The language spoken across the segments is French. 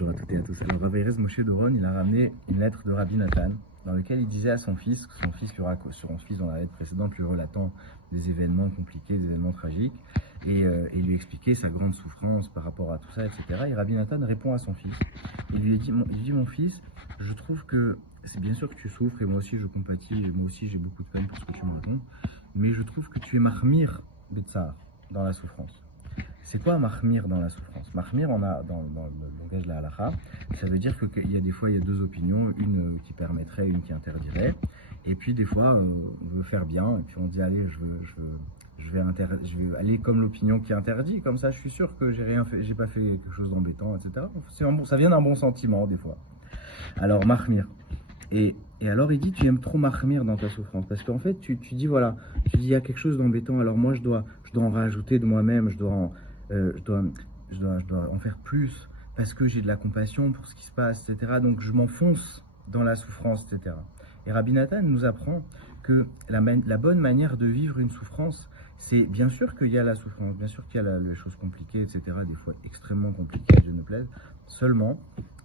Bonjour à toutes et à tous. Alors, Rav Erez Moshe Doron, il a ramené une lettre de Rabbi Nathan dans laquelle il disait à son fils dans la lettre précédente, lui relatant des événements compliqués, des événements tragiques, et lui expliquait sa grande souffrance par rapport à tout ça, etc. Et Rabbi Nathan répond à son fils. Il lui dit, mon fils, je trouve que c'est bien sûr que tu souffres, et moi aussi je compatis, et moi aussi j'ai beaucoup de peine pour ce que tu me racontes, mais je trouve que tu es mahmir betsar dans la souffrance. C'est quoi mahmir dans la souffrance? Mahmir, on a dans le langage de la halakha, ça veut dire qu'il y a des fois il y a deux opinions, une qui permettrait, une qui interdirait. Et puis des fois on veut faire bien et puis on dit allez je vais aller comme l'opinion qui interdit, comme ça je suis sûr que j'ai pas fait quelque chose d'embêtant, etc. Ça vient d'un bon sentiment des fois. Alors mahmir. Et alors il dit tu aimes trop mahmir dans ta souffrance parce qu'en fait tu dis voilà, tu dis il y a quelque chose d'embêtant, alors moi je dois en rajouter de moi-même, je dois en faire plus parce que j'ai de la compassion pour ce qui se passe, etc. Donc je m'enfonce dans la souffrance, etc. Et Rabbi Nathan nous apprend que la bonne manière de vivre une souffrance, c'est bien sûr qu'il y a la souffrance, bien sûr qu'il y a les choses compliquées, etc. Des fois extrêmement compliquées, Dieu ne plaise. Seulement,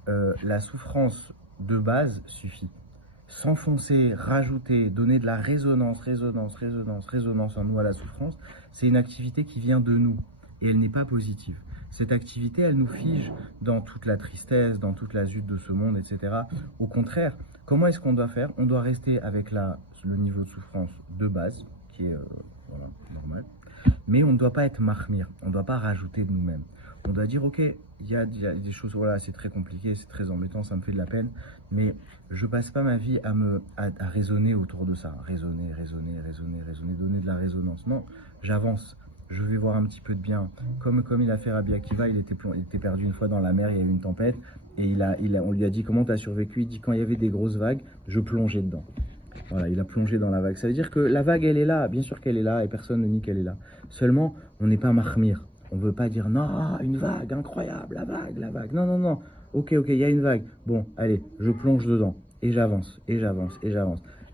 la souffrance de base suffit. S'enfoncer, rajouter, donner de la résonance en nous à la souffrance, c'est une activité qui vient de nous et elle n'est pas positive. Cette activité, elle nous fige dans toute la tristesse, dans toute la zute de ce monde, etc. Au contraire, comment est-ce qu'on doit faire? On doit rester avec le niveau de souffrance de base, qui est voilà, normal, mais on ne doit pas être mahmir, on ne doit pas rajouter de nous-mêmes. On doit dire, ok, il y a des choses, voilà, c'est très compliqué, c'est très embêtant, ça me fait de la peine, mais je passe pas ma vie à raisonner autour de ça, raisonner, donner de la résonance. Non, j'avance, je vais voir un petit peu de bien. Comme il a fait Rabbi Akiva, il était perdu une fois dans la mer, il y a eu une tempête, et on lui a dit, comment tu as survécu? Il dit, quand il y avait des grosses vagues, je plongeais dedans. Voilà, il a plongé dans la vague. Ça veut dire que la vague, elle est là, bien sûr qu'elle est là, et personne ne nie qu'elle est là. Seulement, on n'est pas mahmir. On ne veut pas dire, non, une vague, incroyable, la vague. Non. Ok, il y a une vague. Bon, allez, je plonge dedans. Et j'avance.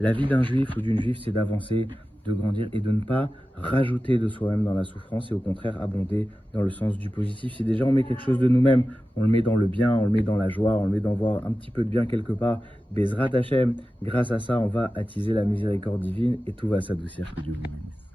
La vie d'un juif ou d'une juive, c'est d'avancer, de grandir et de ne pas rajouter de soi-même dans la souffrance et au contraire abonder dans le sens du positif. Si déjà on met quelque chose de nous-mêmes, on le met dans le bien, on le met dans la joie, on le met dans voir un petit peu de bien quelque part, Bezrat Hashem, grâce à ça, on va attiser la miséricorde divine et tout va s'adoucir. Que Dieu vous bénisse.